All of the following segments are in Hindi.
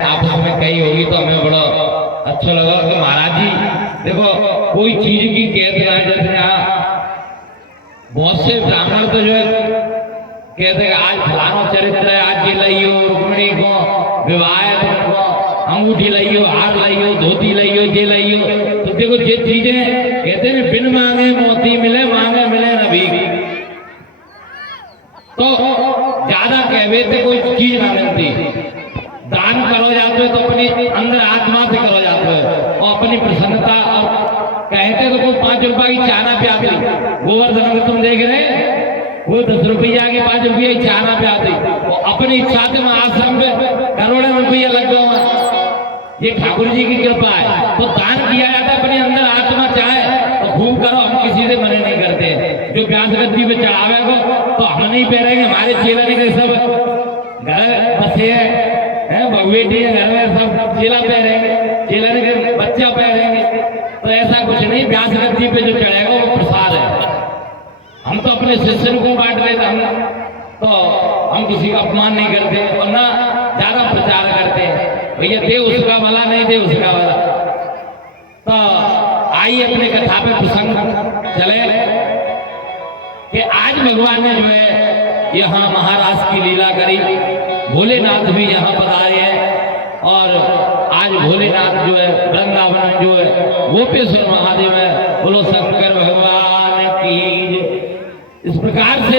आपस में कही होगी तो हमें बड़ा अच्छा लगा कि महाराज जी देखो कोई चीज की कहते हैं जैसे यहाँ बहुत से ब्राह्मण तो जो है कहते हैं आज फलानो चरित्र है, आज ये लाइयो रुक्मिणी को विवाह है, तुमको अंगूठी लाइयो, हार लाइयो, धोती लाइयो, ये लाइयो। तो देखो ये चीजें कहते हैं बिन मांगे मोती मिले, मांगे मिले न भीख। तो ज्यादा कहवे थे कोई चीज ना मिलती। दान करो जाते हो तो अपनी अंदर आत्मा से करो जाते हो और अपनी प्रसन्नता। और कहते तो कोई 5 रुपए की चाना पे आती, गोवर्धन में तुम देख रहे वो 10 रुपया की 5 रुपया की चाना पे आती और अपनी इच्छा से आश्रम में करोड़ों रुपया लग गया। ये ठाकुर जी की कृपा है। तो दान किया जाता है, अपने अंदर आत्मा चाहे तो खूब करो, हम किसी से मना नहीं करते। जो व्यास गद्दी पे चढ़ावे को तो हम नहीं पहनेंगे, हमारे चेला नहीं सब घर बसे है भगवेटी है, घर में सब चेला पहनेंगे, चेला ने बच्चा पहनेंगे। तो ऐसा कुछ नहीं, व्यास गद्दी पे जो चढ़ेगा वो प्रसाद है। हम तो अपने शिष्य को बांट रहे थे, तो हम किसी का अपमान नहीं करते और ना ज्यादा प्रचार करते हैं। भैया दे उसका भला, नहीं दे उसका भला। तो आइए अपने कथा पे प्रसंग चले कि आज भगवान ने जो है यहाँ महाराज की लीला करी। भोलेनाथ भी यहाँ पधारे हैं और आज भोलेनाथ जो है वृंदावन जो है गोपेश्वर महादेव है। बोलो शंकर भगवान की। इस प्रकार से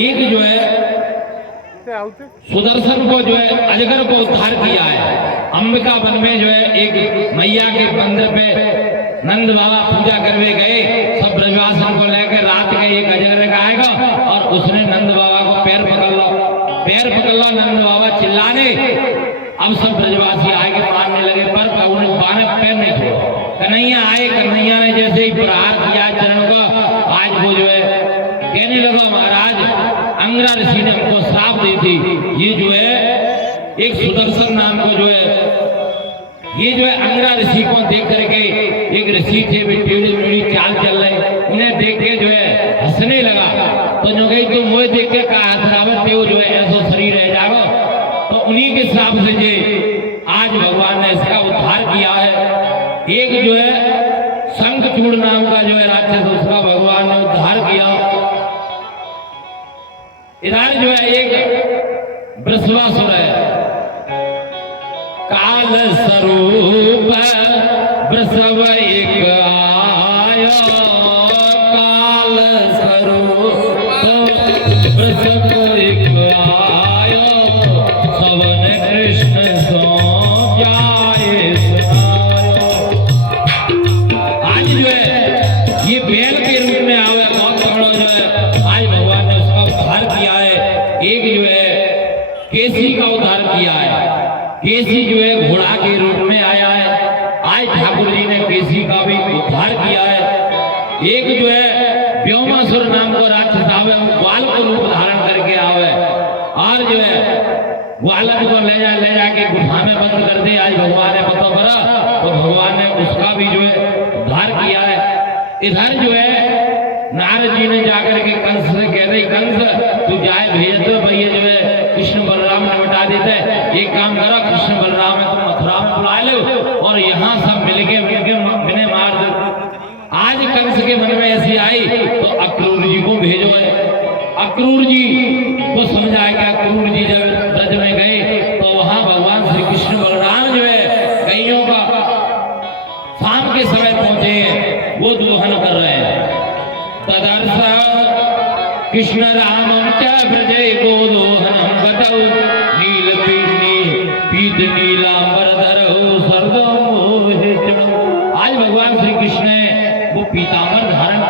एक जो है सुदर्शन को जो है अजगर को उद्धार किया है। अंबिका वन में जो है एक मैया के मंदिर पे नंद बाबा पूजा करने गए, सब ब्रजवासन को लेकर। रात के एक अजगर आएगा और उसने नंद बाबा को पैर पकड़ लो नंद बाबा चिल्लाने। अब सब ब्रजवासी आगे मारने लगे, पर बाने पैर नहीं छोड़ा। कन्हैया आए, कन्हैया ने जैसे ही प्रहार किया चरण को, आज वो जो है कहने लगा महाराज अंगरा ऋषि ने हमको श्राप दी थी। ये जो है एक सुदर्शन नाम को जो है ये जो है अंगरा ऋषि को देख करके, एक ऋषि थे टेढ़ी मेढ़ी चाल चल रहे, उन्हें देख के जो है हंसने लगा। तो जो गई तुम वो देख के कहा हंसरावत जो है ऐसा शरीर रह जाएगा। तो उन्हीं के हिसाब से जे आज भगवान ने इसका उद्धार किया है। एक जो है शंखचूड़ नाम का जो है राक्षस, उसका भगवान ने उद्धार किया। इधर जो है एक वृषभासुर है, काल स्वरूप वृषभ एक आया, काल स्वरूप वृषभ एक आया, सवन कृष्ण सो जाए सुनायो। आज जो है ये बैल के रूप में आवे, बहुत तगड़ा जो है आज भगवान ने उसका उद्धार किया है। एक जो है केसी का उद्धार किया है। केसी जो है घोड़ा के रूप में आया है। आज ठाकुर जी ने केसी का भी उद्धार किया है। एक जो है व्योमासुर नाम को राक्षस आवे, ग्वाल को रूप धारण करके आवे और जो है ग्वालन को ले जाके गुफा में बंद कर दे। आज भगवान ने पता करा तो भगवान ने उसका भी जो है उद्धार किया है। इधर जो है नारद जी ने जाकर के कंस से कह रहे, कंस तू जाए भेज दो भैया जो है कृष्ण बलराम ने बता देते हैं। एक काम करो, कृष्ण बलराम है तुम मथुरा में बुला लो और यहाँ सब मिलके बिने मार दो। आज कंस के मन में ऐसी आई तो अक्रूर जी को भेजो है। अक्रूर जी को समझाया कि अक्रूर जी जब ब्रज में गए तो वहां भगवान श्री कृष्ण बलराम जो है गैयों का शाम के समय पहुंचे हैं, वो दोहन कर रहे हैं। तदर्थ कृष्ण रामम च ब्रजे गोदोहनम बतौ, नील पीत नीलांबरधरौ सर्वमोहे चढ़ौ। आज भगवान श्री कृष्ण ने वो पीतांबर धारण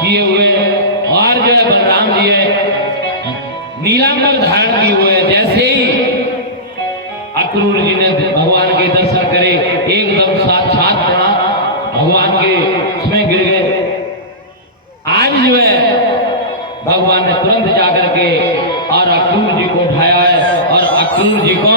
किए हुए और जो है बलराम जी है नीलांबर धारण किए हुए। जैसे ही अक्रूर जी ने भगवान के दर्शन करे, एकदम साक्षात प्रणाम भगवान के उसमें गिर गए। आज जो है भगवान ने तुरंत जाकर के और अक्रूर जी को उठाया है और अक्रूर जी को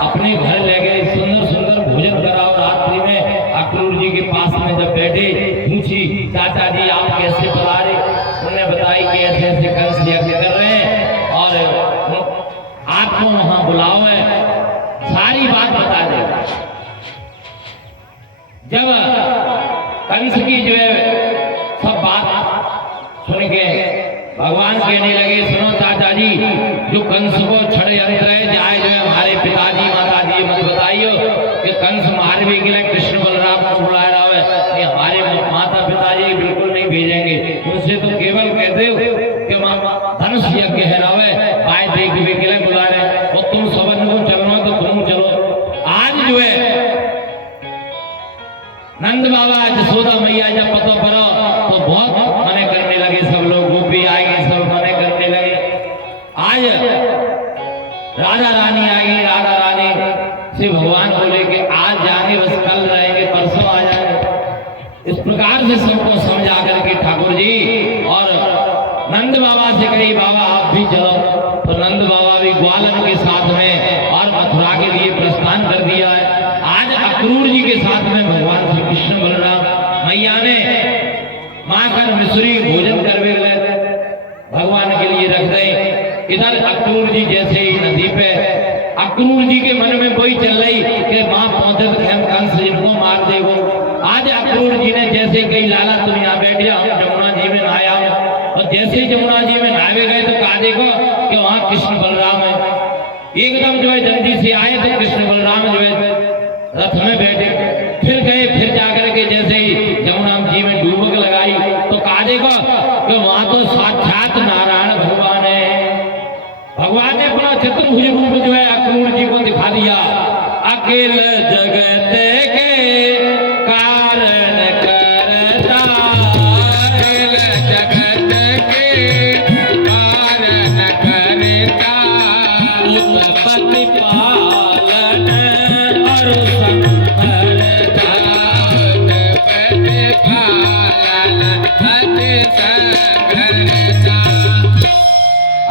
अपने घर ले गए। सुंदर सुंदर भोजन करा और रात्रि में अक्रूर जी के पास में जब बैठे, पूछी चाचा जी आप कैसे पधारे? उन्होंने बताई कि ऐसे ऐसे कंस यज्ञ कर रहे हैं और आपको वहां बुलाओ है, सारी बात बता देगा। जब कंस की जो है सब बात सुन के भगवान कहने लगे, सुनो चाचा जी, जो कंस को षड्यंत्र है जाए जो है हमारे पिताजी माताजी मत बताइयो कि कंस मार भी गिले कृष्ण बलराम को बुला रहा है, ये हमारे माता पिताजी बिल्कुल नहीं भेजेंगे। उनसे तो केवल कहते हो कि धनुष यज्ञ है रावे पाए देख भी गिले बुला रहे, और तुम सबन को चलो तो तुम चलो। आज जो है नंद बाबा यशोदा मैया जब पतो पड़ो तो बहुत मने करने लगे, सब लोग गोपी आएंगे, सब मने करने लगे। आज राधा रानी आएगी, राधा रानी से भगवान बोले कि आज जाएंगे, बस कल रहेंगे, परसों आ जाएंगे। इस प्रकार से सबको समझा करके ठाकुर जी और नंद बाबा से कही बाबा आप भी चलो, तो नंद बाबा भी ग्वालन के साथ में और मथुरा के लिए प्रस्थान कर दिया है। आज अक्रूर जी के साथ में भगवान श्री कृष्ण बलराम मैया ने माखन मिश्री भोजन करवे भगवान के लिए रख दे। इधर अक्रूर जी जैसे ही नदी पे अक्रूर जी के मन में वही चल रही कि माँ पहुंचे तो खेम कंस जिनको मार देगो। आज अक्रूर जी ने जैसे कही लाला तुम यहाँ बैठे, हम जमुना जी में नहाया, और जैसे जमुना जी में नहावे गए तो कहा देखो कि वहाँ कृष्ण बलराम है। एकदम जो है जल्दी से आए तो कृष्ण बलराम जो है रथ में बैठे, फिर गए, फिर जाकर के जैसे ही जमुना जी में डूबक लगाई तो कहा देखो कि वहां तो साक्षात नारायण भगवान है। भगवान ने अपना चतुर्भुज रूप जो है अक्रूर जी को दिखा दिया। अकेल जगत के कारण करता, अकेल जगत के कारण करता, उत्पत्ति पालन और संहरता, उत्पत्ति पालन अति संहरता।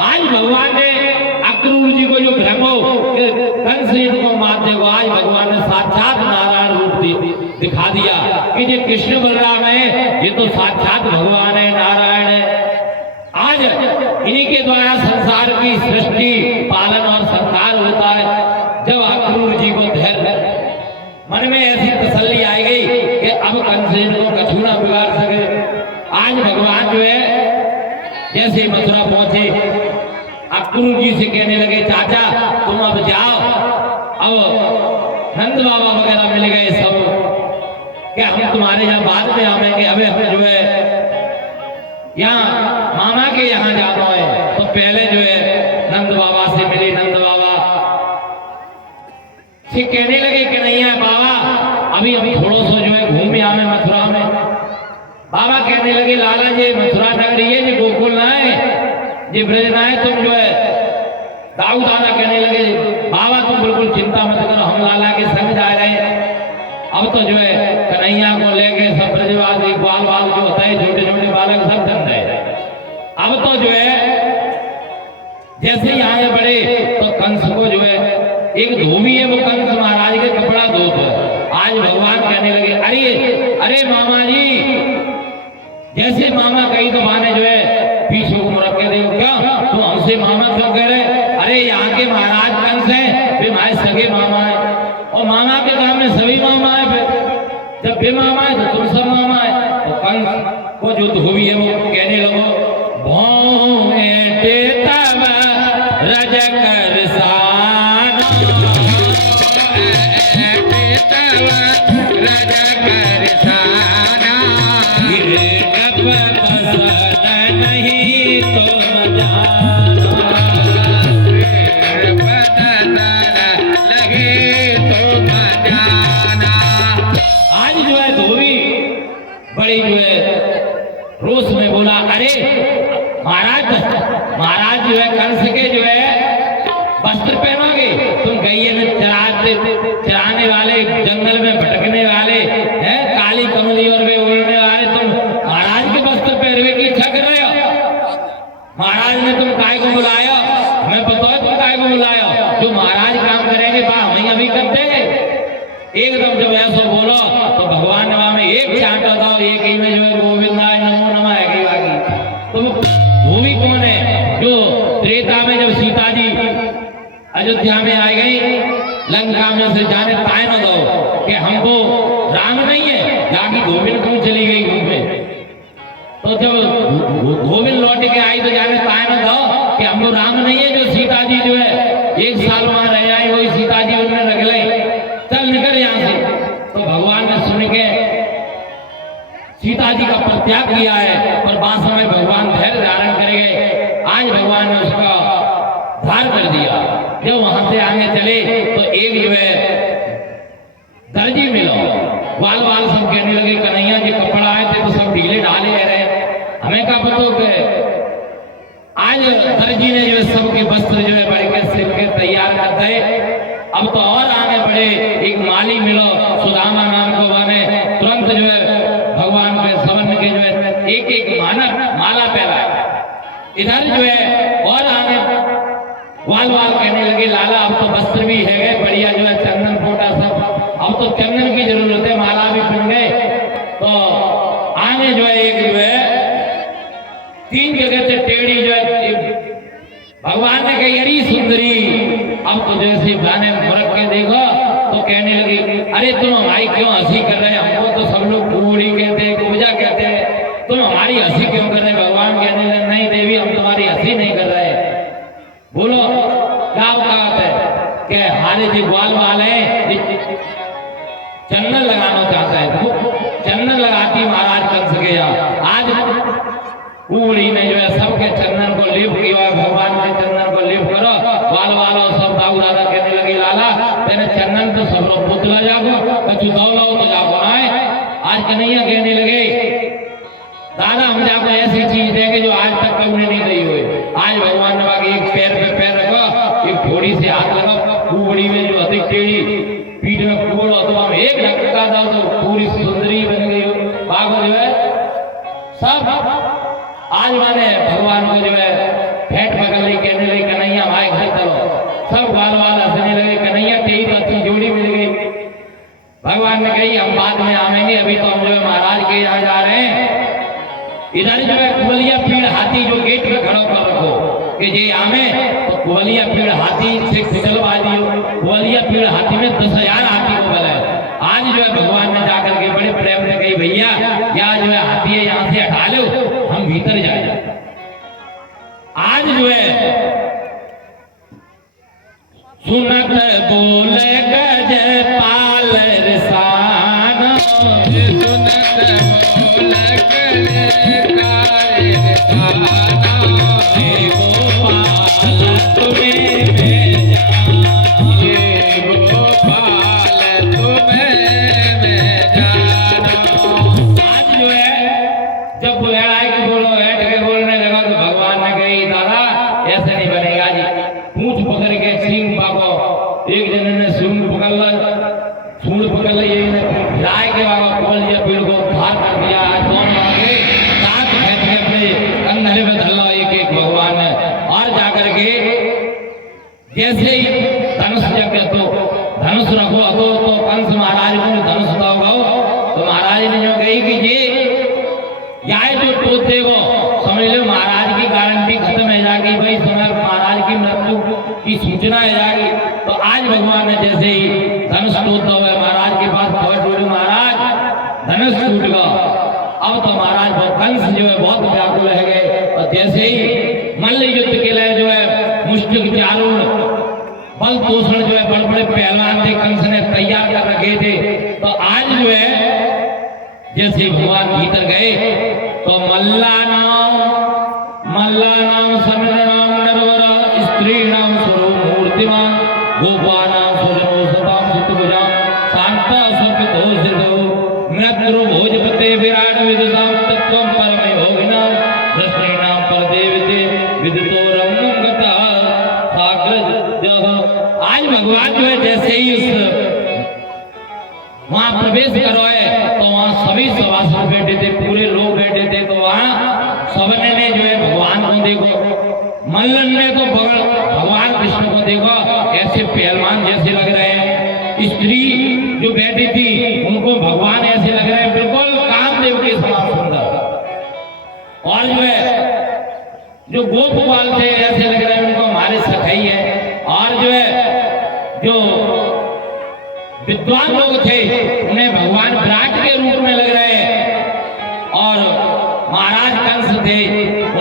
आज भगवान ने अक्रूर जी को जो भ्रम हो कि कंस इनको मार देगा, आज भगवान ने साक्षात नारायण रूप दिखा दिया कि ये कृष्ण बलराम है, ये तो साक्षात भगवान है, नारायण है। आज इन्हीं के द्वारा संसार की सृष्टि पालन और संहार होता है। जब अक्रूर जी को धैर्य मन में ऐसी तसल्ली आई गई कि अब कंस इनको कछु ना बिगाड़ सके। आज भगवान जो है जैसे मथुरा पहुंचे अक्रूर जी से कहने लगे, चाचा तुम अब जाओ। अब नंद बाबा वगैरह मिल गए सब कि हम तुम्हारे यहाँ बाद में आवेंगे, अबे हमें जो है यहाँ मामा के यहाँ जाना है। तो पहले जो है नंद बाबा से मिले, नंद बाबा से कहने लगे कि नहीं है बाबा अभी थोड़ा सा जो है घूमे आवे मथुरा में। बाबा कहने लगे लाला जी मथुरा नगरी है, जी गोकुल ना है, जी ब्रज ना है, तुम जो है दाऊ दादा कहने लगे बाबा तुम बिल्कुल चिंता मत करो, हम लाला के संग जा रहे हैं। अब तो जो है कन्हैया को लेके सब ब्रजवासी बाल बाल जो होता है छोटे छोटे बालक सब धन है। अब तो जो है जैसे ही आगे बढ़े तो कंस को जो है एक धोबी है, वो कंस महाराज के कपड़ा धोता है। आज भगवान कहने लगे अरे अरे मामा जी, जैसे मामा कही तो माने जो है पीछे को मुड़ के देखो, क्या तुम हमसे मामा क्यों कह रहे? अरे यहाँ के महाराज कंस है, वे हमारे सगे मामा है, और मामा के काम में सभी मामा है, जब वे मामा है तो तुम सब मामा है। तो कंस को जो धोबी है वो कहने लगो भौमे तब रज कर सान, रज कर साना, नहीं तो लगे तो मजाना। आज जो है धोबी बड़ी जो है रोष में बोला अरे महाराज जो है कंस के जो है वस्त्र पहनोगे, तुम गैये में चराने वाले, जंगल में भटकने वाले हैं, काली कमली और में उड़ने वाले, तुम महाराज के वस्त्र पहनवे की इच्छा कर रहे हो? महाराज ने तुम काय को बुलाया? हमें पता है तुम काय को बुलाया? जो महाराज काम करेंगे बा हम अभी कर देंगे। एकदम जब ऐसा बोलो तो भगवान ने वहां में एक चांट दो, एक ही में जो है गोविंदाय नमो नमः है बाकी। तो वो भूमि कौन है जो त्रेता में जब सीता जी अयोध्या में आ गई, लंका में से जाने पाए न दो कि हमको राम नहीं है, जाके गोविंद क्यों चली गई घूमने। तो जब गोविंद लौट के आई तो जाने पाए न दो कि हमको राम नहीं है, जो सीता जी जो है 1 साल वहां रह आई, वही सीता जी उन्होंने रख ली, चल निकल यहाँ से। तो भगवान ने सुन के सीता जी का परित्याग किया है, पर बाद समय भगवान धैर्य धारण कर गए। आज भगवान ने उसका धार कर दिया। जब वहां से आगे चले तो एक जो है दर्जी मिलो, वाल वाल सब कहने लगे कन्हैया जी कपड़ा आए थे तो सब ढीले ढाले रहे, हमें क्या पता कि आज दर्जी ने जो है सबके वस्त्र जो है बड़े के सिल के तैयार कर दे। अब तो और आगे बढ़े, एक माली मिलो सुदामा नाम को, बने तुरंत जो है भगवान के सवन के जो है एक एक माला पहला। इधर जो है और आगे वाल वाल कहने लगे लाला अब तो वस्त्र भी है गए बढ़िया, जो है चंदन फोटा सब, अब तो चंदन की जरूरत है, माला भी बन गए। तो आगे जो है एक जो है 3 जगह से टेढ़ी जो है भगवान ने कही अरे सुंदरी, अब तो जैसे गाने मुरक के देखो तो कहने लगी अरे तुम हमारी क्यों हंसी कर रहे हैं, हमको तो सब लोग कुड़ी कहते हैं, पूजा कहते हैं, तुम हमारी हंसी क्यों कर रहे हैं। भगवान कहने लगे नहीं देवी हम तुम्हारी हंसी नहीं कर रहे, बोलो क्या औकात है कि हारे जी ग्वाल वाले चंदन लगाना चाहता है, तो चंदन लगाती महाराज कंस के यहाँ। आज कुड़ी ने जो है सबके चंदन को लेप किया है, भगवान के चंदन को लेप करो, वाल वालो सब दाऊ दादा कहने लगे लाला तेरे चंदन तो सब लोग पुतला जागो, कछु दौलो तो जागो आए। आज कन्हैया कहने लगे दादा हम जाको ऐसी चीज देंगे जो आज तक कभी नहीं दी हुई। आज भगवान ने बाकी एक पैर पे पैर रखो, एक घोड़ी से हाथ लगाओ, कुड़ी में जो अधिक टेढ़ी पीठ में कुड़ हो तो हम एक धक्का दो तो पूरी सुंदरी बन गई हो। बागो जो है सब आज माने भगवान को जो है फेंट पकड़ ली, कहने लगे कन्हैया हमारे घर चलो, सब बाल बाल हंसने लगे, कन्हैया तेरी तो अच्छी जोड़ी मिल गई। भगवान ने कही हम बाद में आवेंगे, अभी तो हम जो है महाराज के यहाँ जा रहे हैं। इधर जो है कुवलिया पीड़ हाथी जो गेट में खड़ा कर रखो कि जे आवे तो कुवलिया पीड़ हाथी से खुचलवा दियो, कुवलिया पीड़ हाथी में 10,000 हाथी को बुलाए। आज जो है भगवान ने जाकर के बड़े प्रेम से कही भैया क्या जो है हाथी है यहाँ से हटा लो, हम भीतर जाए। आज जो है सुनत बोले गज पाल रसान, सुनत बोले गज पाल रसान, गोपाल तुम्हें भेजा, गोपाल तुम्हें भेजा। आज जो है जब बुलाया कि बोलो बैठ के बोलने लगा तो भगवान ने कही दादा ऐसे नहीं बनेगा जी, पूंछ पकड़ के सींग पाको, एक जने ने सूंड पकड़ ला, सूंड पकड़ ली, एक ने हिलाए के बाबा खोल दिया, पेड़ को बाहर कर दिया। आज दोनों आगे दांत खेच के अपने कंधे पे धरला एक एक भगवान ने, और जाकर के जैसे ही धनुष जब तो धनुष रखो तो कंस महाराज को धनुष दो तो महाराज ने जो कही कि ये याय जो टोट देगो समझ लो महाराज की गारंटी खत्म है जाएगी, भाई समय महाराज की मृत्यु की सूचना है जाएगी। तो आज भगवान ने जैसे ही धनुष टूटता हुआ महाराज के पास पहुंच बोले महाराज धनुष टूट गया। अब तो महाराज कंस जो है बहुत व्याकुल रह गए, और जैसे ही मल्ल युद्ध के लिए जो है मुष्टिक चारूण बल पोषण जो है बड़े बड़े पहलवान थे कंस ने तैयार कर रखे थे। तो आज जो है जैसे भगवान भीतर गए तो मल्ला नाम समर नाम नरवर स्त्री नाम स्वरूप मूर्तिमान गोपा नाम स्वजनो सताम चित्तभुजाम शांता स्वपितो मृत्यु भोजपते विराट विदुषाम तत्वम परम योगिनाम दृष्टि नाम पर देवते विदितो रमणं गता साग्रज जग। आज भगवान जो है जैसे ही उस वहां प्रवेश करवाए तो वहां सभी सभासद बैठे थे, पूरे लोग बैठे थे। तो वहां सबने ने जो है भगवान को देखो, मल्लन ने तो भगवान कृष्ण को देखो ऐसे पहलवान जैसे लग रहे हैं, स्त्री जो बैठी थी उनको भगवान ऐसे लग रहे हैं बिल्कुल कामदेव के समान सुंदर, और जो है जो गोपवाल थे ऐसे लग रहे हैं उनको हमारे सखाई है, और जो है विद्वान लोग थे उन्हें भगवान विराट के रूप में लग रहे और महाराज कंस थे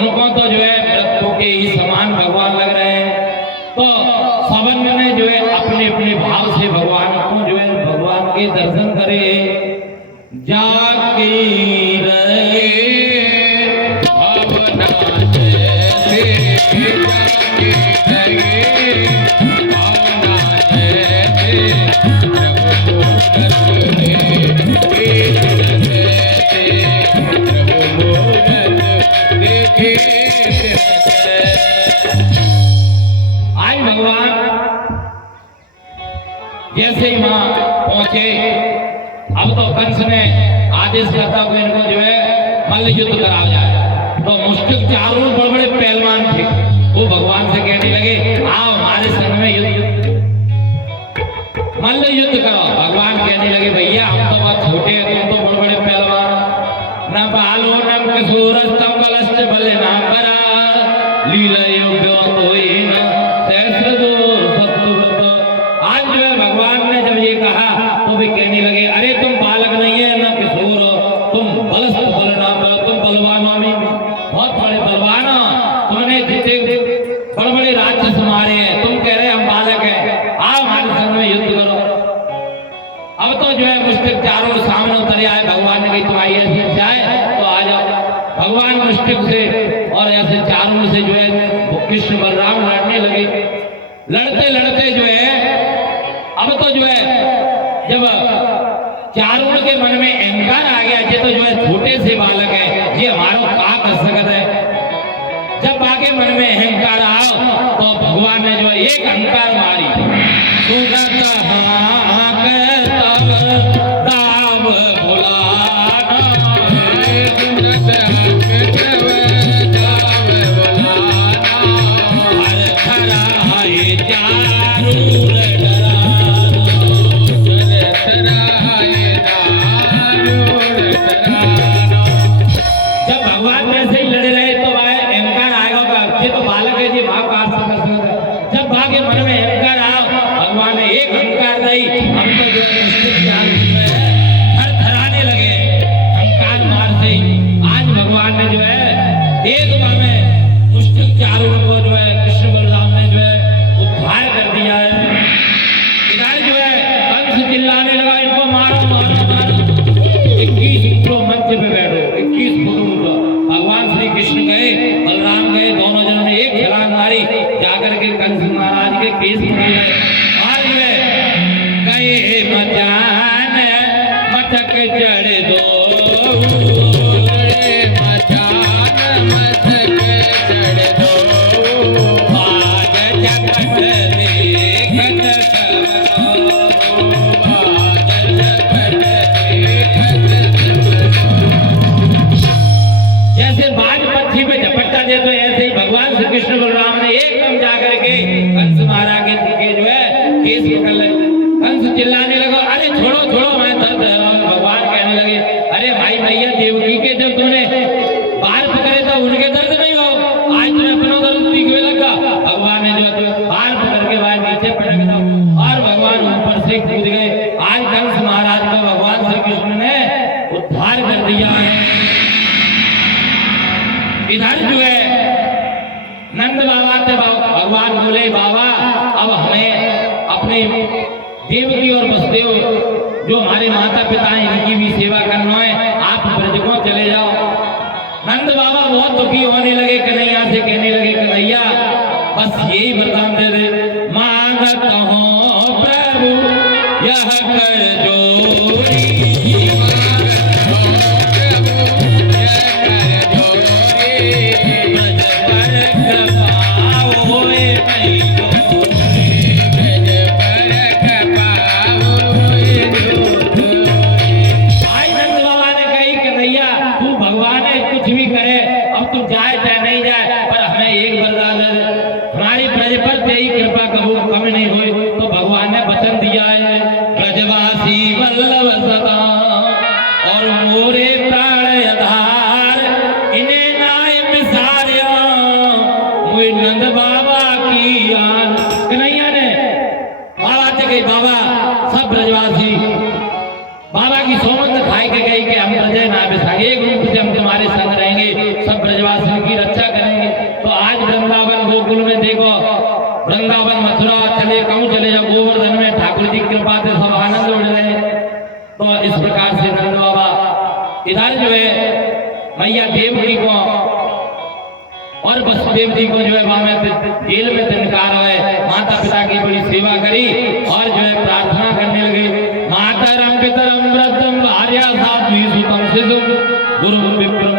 उनको तो जो है मृत्यु के ही समान भगवान लग रहे हैं। तो सबन ने जो है अपने अपने भाव से भगवान को जो है भगवान के दर्शन करे जाके रहे भावना जैसे जाके रहे भावना जैसे प्रभु मूरत देखे आज भगवान जैसे ही वहां पहुंचे अब तो कंस ने आदेश करता हुआ इनको जो है मल्ल युद्ध करा जाए। तो मुश्किल चारों बड़े बड़े पहलवान थे वो भगवान से कहने लगे आओ हमारे संग में युद्ध मल्ल युद्ध करो। भगवान कहने लगे भैया हम तो बहुत छोटे हैं तुम तो बड़े बड़े पहलवान न बालो न किशोर स्तंभ बलश्च बल्ले नाम बरा लीला योग्यो कोई न सहस्र दूर सत्तुव्रत। आज जो है भगवान ने जब ये कहा तो भी कहने लगे अरे तुम बालक नहीं है न किशोर हो तुम बलस्त बल नाम बरा तुम बलवान हो बहुत बड़े बलवान हो तुमने जितने बड़े बड़े राक्षस मारे हैं तुम कह रहे हम बालक हैं आओ हमारे संग में युद्ध करो। अब तो जो है मुश्किल चारों सामने उतर आए भगवान ने कही तुम्हारी ऐसी इच्छा है तो आ जाओ। भगवान मुश्किल से और ऐसे चारों से जो है कृष्ण बलराम लड़ने लगे। लड़ते लड़ते जो है अब तो जो है जब चारों के मन में अहंकार आ गया ये तो जो है छोटे से बालक है ये हमारा का कर सकता है। जब आगे मन में अहंकार आओ तो भगवान ने जो है एक अहंकार मारी दाव भुलाना जब भगवान ऐसे ही लड़े रहे तो वह अहंकार आएगा ये तो बालक है जी भाव का आस्था कर सकता है। जब भागे मन में अहंकार आओ भगवान ने एक अहंकार दी हम तो जो है निश्चित ज्ञान में थरथराने लगे अहंकार मार से आज भगवान ने जो है एक बार में मुश्किल चारों को जो है कृष्ण बलराम ने जो है उद्धार कर दिया है। इधर जो है कंस चिल्लाने लगा इनको मारो मारो मारो 21 फुट मंच पे बैठो 21 फुट ऊंचा। भगवान श्री कृष्ण गए बलराम गए दोनों जनों ने एक छलांग मारी जाकर के कंस महाराज के केस पकड़ गए और जो है गए मचान मचक चढ़ दो मचान मचक चढ़ दो बाज चकट देखत जैसे बाज पक्षी पे झपट्टा दे तो ऐसे ही भगवान श्री कृष्ण बलराम ने एकदम जाकर के कंस महाराज के जो है केस पकड़ ले। कंस चिल्लाने लगा अरे छोड़ो छोड़ो मैं दर्द है। भगवान कहने लगे अरे भाई भैया देवकी के जब तुमने बाल पकड़े तो उनके दर्द नहीं हो आज तुम्हें अपना दर्द दिखने लगा। भगवान ने जो बाल पकड़ के भाई नीचे पटक दो और भगवान ऊपर से कूद गए। आज कंस महाराज का भगवान श्री कृष्ण ने उद्धार कर दिया है। इधर जो है नंद बाबा से भगवान बोले बाबा अब हमें अपने देवकी और वसुदेव जो हमारे माता पिता हैं इनकी भी सेवा करना है आप ब्रज को चले जाओ। नंद बाबा बहुत दुखी होने लगे कन्हैया से कहने लगे कन्हैया बस यही वरदान दे दे मांगत हूं प्रभु यह कर जोड़ी बाबा सब ब्रजवासी वृंदावन मथुरा चले कहूँ चले जाओ, गोवर्धन में ठाकुर जी की कृपा से सब आनंद उड़ रहे हैं। तो इस प्रकार से नंद बाबा इधर जो है मैया देवकी को और वसुदेव जी को जो है वहां में जेल में तिनकार है, माता पिता की बड़ी सेवा करी और जो है प्रार्थना करने लगे। मातरम पितरम व्रतम भार्या साध्वी सुतम शिशु गुरु विप्रम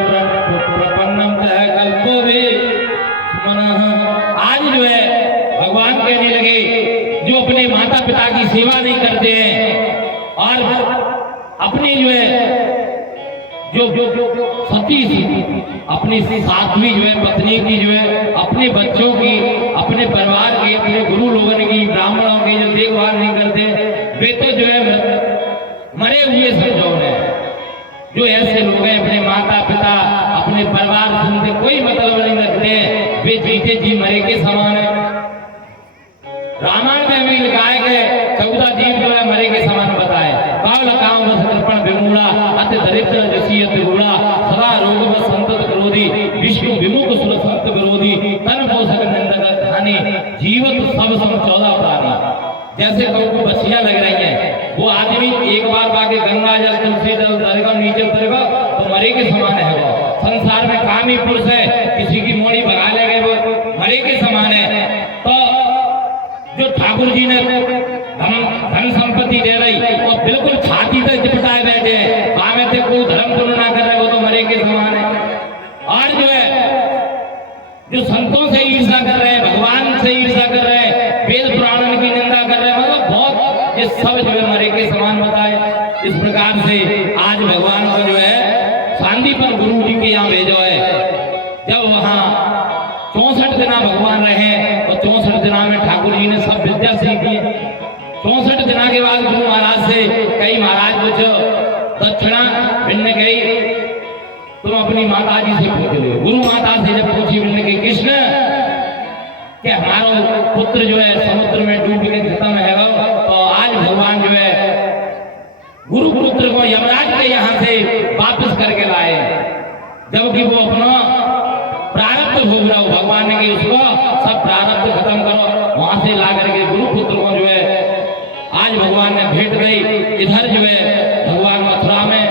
प्रपन्नम तह कल्पो वे मनः। आज जो है भगवान कहने लगे जो अपने माता पिता की सेवा नहीं करते हैं और अपनी जो है जो सती अपनी साध्वी जो है पत्नी की जो है अपने बच्चों की, अपने परिवार की, अपने गुरु लोगों की, ब्राह्मणों की जो देखभाल नहीं करते, वे तो जो है मरे हुए समझो है। जो ऐसे लोग हैं अपने माता पिता अपने परिवार से कोई मतलब नहीं रखते हैं, वे जीते जी मरे के समान है। रामायण में भी लिखा है कि 14 जीव जो है मरे के समान बताए। कावल काम बस कृपण विमूढ़ा अति दरिद्र जसीयत गुणा सदा रोग बस संतत क्रोधी विष्णु विमुख सुर संत विरोधी तन पोषक निंदक हानि जीवत सब सम 14 प्राणी। जैसे कौन को बच्चियां लग रही हैं, वो आदमी एक बार बाके गंगा जल तुलसी जल दरेगा नीचे उतरेगा तो मरे के समान है। वो संसार में कामी पुरुष है, किसी की मोड़ी भगा ले गए वो मरे के समान है। तो जो ठाकुर जी ने धन संपत्ति दे रही वो बिल्कुल छाती तक चिपटाए बैठे हैं, में थे कोई धर्म पूर्ण ना कर रहे वो तो मरे के समान है। और जो है जो संतों से ईर्ष्या कर रहे हैं, भगवान से ईर्ष्या कर रहे हैं, वेद पुराण की निंदा कर रहे हैं, मतलब बहुत ये सब जो है मरे के समान बताए। इस प्रकार से आज भगवान को जो है शांतिपर गुरु जी के यहाँ भेजो है। जब वहाँ 64 दिना भगवान रहे और 64 दिना में ठाकुर जी ने सब विद्या सीखी। 64 दिना के बाद गुरु महाराज से कई महाराज कुछ दक्षिणा भिन्न गई, तुम अपनी माता जी से पूछ लो। गुरु माता से जब पूछी भिन्न के कृष्ण कि हमारा पुत्र जो है समुद्र में डूब के खत्म है, तो आज भगवान जो है गुरु पुत्र को यमराज के यहाँ से वापस करके लाए, जबकि वो अपना प्रारब्ध भोग रहा हो। भगवान ने कि उसको सब प्रारब्ध खत्म करो, वहां से ला करके गुरु पुत्र को जो है आज भगवान ने भेंट गई। इधर जो है भगवान मथुरा में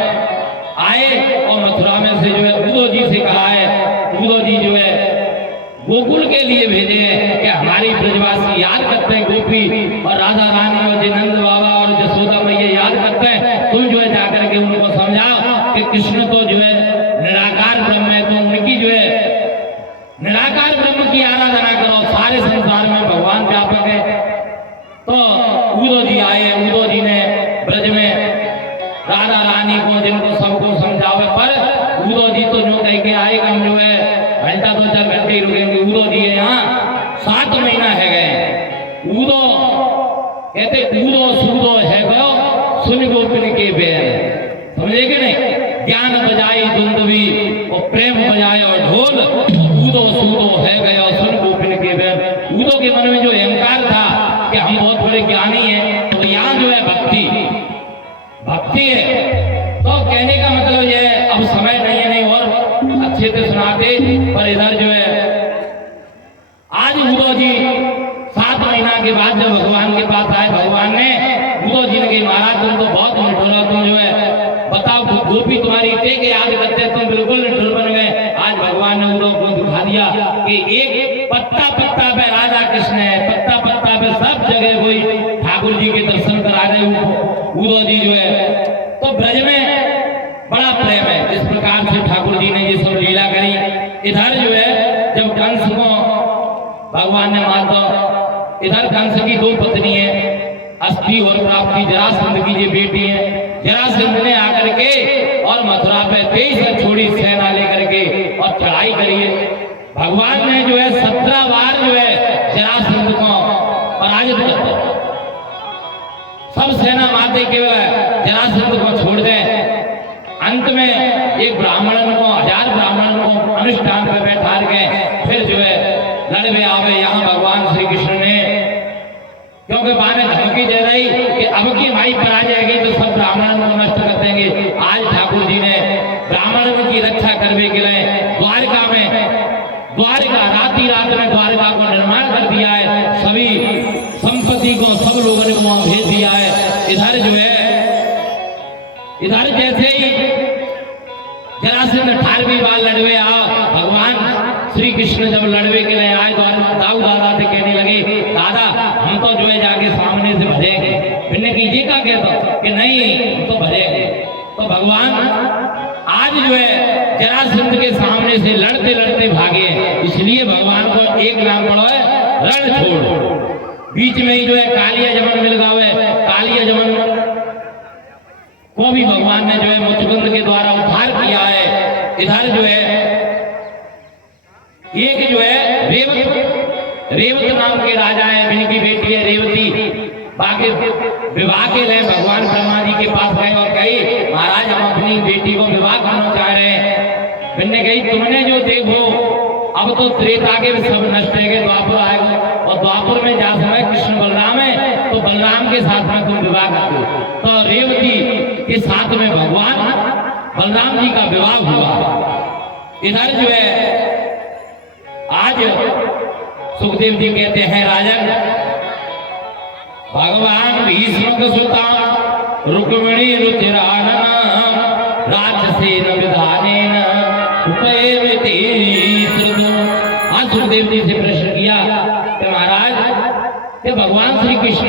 आए और मथुरा में से जो है उद्धव जी से कहा है, उद्धव जी जो है गोकुल के लिए भेजे हैं कि हमारी ब्रजवासी याद करते हैं, गोपी और राधा रानी और नंद बाबा और जसोदा मैया याद करते हैं। तुम जो है जाकर के उनको समझाओ कि कृष्ण तो जो है निराकार ब्रह्म है, तो उनकी जो है निराकार ब्रह्म की आराधना करो, सारे संसार में भगवान व्यापक है। तो उद्धव जी आए, उद्धव जी ने ब्रज में राधा रानी को जिनको सबको समझावे, पर उद्धव जी तो जो कह के आए हम जो है घंटा 2-4 घंटे ही रुकेंगे। उद्धव जी यहाँ 7 महीना है गए। उद्धव कहते कूदो सूदो है गो सुन गोपिन के बेर, समझे कि नहीं? ज्ञान बजाई दुंदवी और प्रेम बजाए और ढोल, कूदो सूदो है गया सुन गोपिन के बेर। उद्धव के मन में जो अहंकार था कि हम बहुत बड़े ज्ञानी हैं, तो यहाँ जो है भक्ति है। तो कहने का मतलब ये है, अब समय नहीं है, नहीं और अच्छे से सुनाते, पर इधर जो है आज उद्धव जी 7 महीना के बाद जब भगवान के पास आए, भगवान ने उद्धव जी ने कही महाराज तुम तो बहुत निठुर हो, तुम जो है बताओ गोपी तुम्हारी टेक याद करते, तुम बिल्कुल निठुर बन गए। आज भगवान ने उद्धव को दिखा दिया कि एक पत्ता पत्ता पे राधा कृष्ण है, पत्ता पत्ता पे सब जगह कोई ठाकुर जी के दर्शन करा रहे। उद्धव जी जो है तो ब्रज में बड़ा प्रेम है। इस प्रकार से ठाकुर जी ने ये सब लीला करी। इधर जो है जब कंस को भगवान ने मार दो, इधर कंस की 2 पत्नी है, अस्थि और प्राप्ति, जरासंध की ये बेटी है। जरासंध ने आकर के और मथुरा पे 23 छोड़ी सेना लेकर के और चढ़ाई करी है। भगवान ने जो है 17 बार जो है जरासंध को पराजित कर दिया। सब सेना माते के जरासंध को छोड़ दे। अंत में एक ब्राह्मण को 1000 ब्राह्मण को अनुष्ठान पे बैठा के फिर जो है लड़वे आवे। यहाँ भगवान श्री कृष्ण ने क्योंकि बाने धमकी दे रही कि अब की माई पर आ जाएगी तो सब ब्राह्मणों को नष्ट कर देंगे। आज ठाकुर जी ने ब्राह्मणों की रक्षा करने के लिए द्वारका रात में द्वारका को निर्माण कर दिया सभी संपत्ति को सब लोगों ने वहां भेज दिया है। इधर जो है, इधर जैसे ही जरासंध 18वीं बार लड़वे आओ, भगवान श्री कृष्ण जब लड़वे के लिए आए तो दाऊ दादा से कहने लगे, दादा हम तो जो है जाके सामने से भरेंगे। मैंने कीजिए का कहता कि नहीं हम तो भरेंगे। तो भगवान आज जो है जरासंध के सामने से लड़ते लड़ते भागे, इसलिए भगवान को एक नाम पड़ा है रण छोड़। बीच में ही जो है कालिया जमन मिल गया है, कालिया जमन को भी भगवान ने जो है मुचकुंद के द्वारा उद्धार किया है। इधर जो है एक जो है रेवत नाम के राजा है, इनकी बेटी है रेवती। बाकी विवाह के लिए भगवान ब्रह्मा जी के पास गए और कही, महाराज हम अपनी बेटी को विवाह करना चाह रहे हैं। मैंने कही तुमने जो देखो अब तो त्रेता के सब नष्ट है, द्वापर आएगा और द्वापर में जा समय कृष्ण बलराम है तो बलराम के साथ में तुम विवाह करते हो। तो रेवती के साथ में भगवान बलराम जी का विवाह हुआ। इधर जो है आज सुखदेव जी कहते हैं, राजन भगवान भीष्म सुता रुक्मिणी रुचिरानन राक्षसेन विधानेन उपएवति श्रुतु। आज सुखदेव जी से प्रश्न किया कि महाराज कि भगवान श्री कृष्ण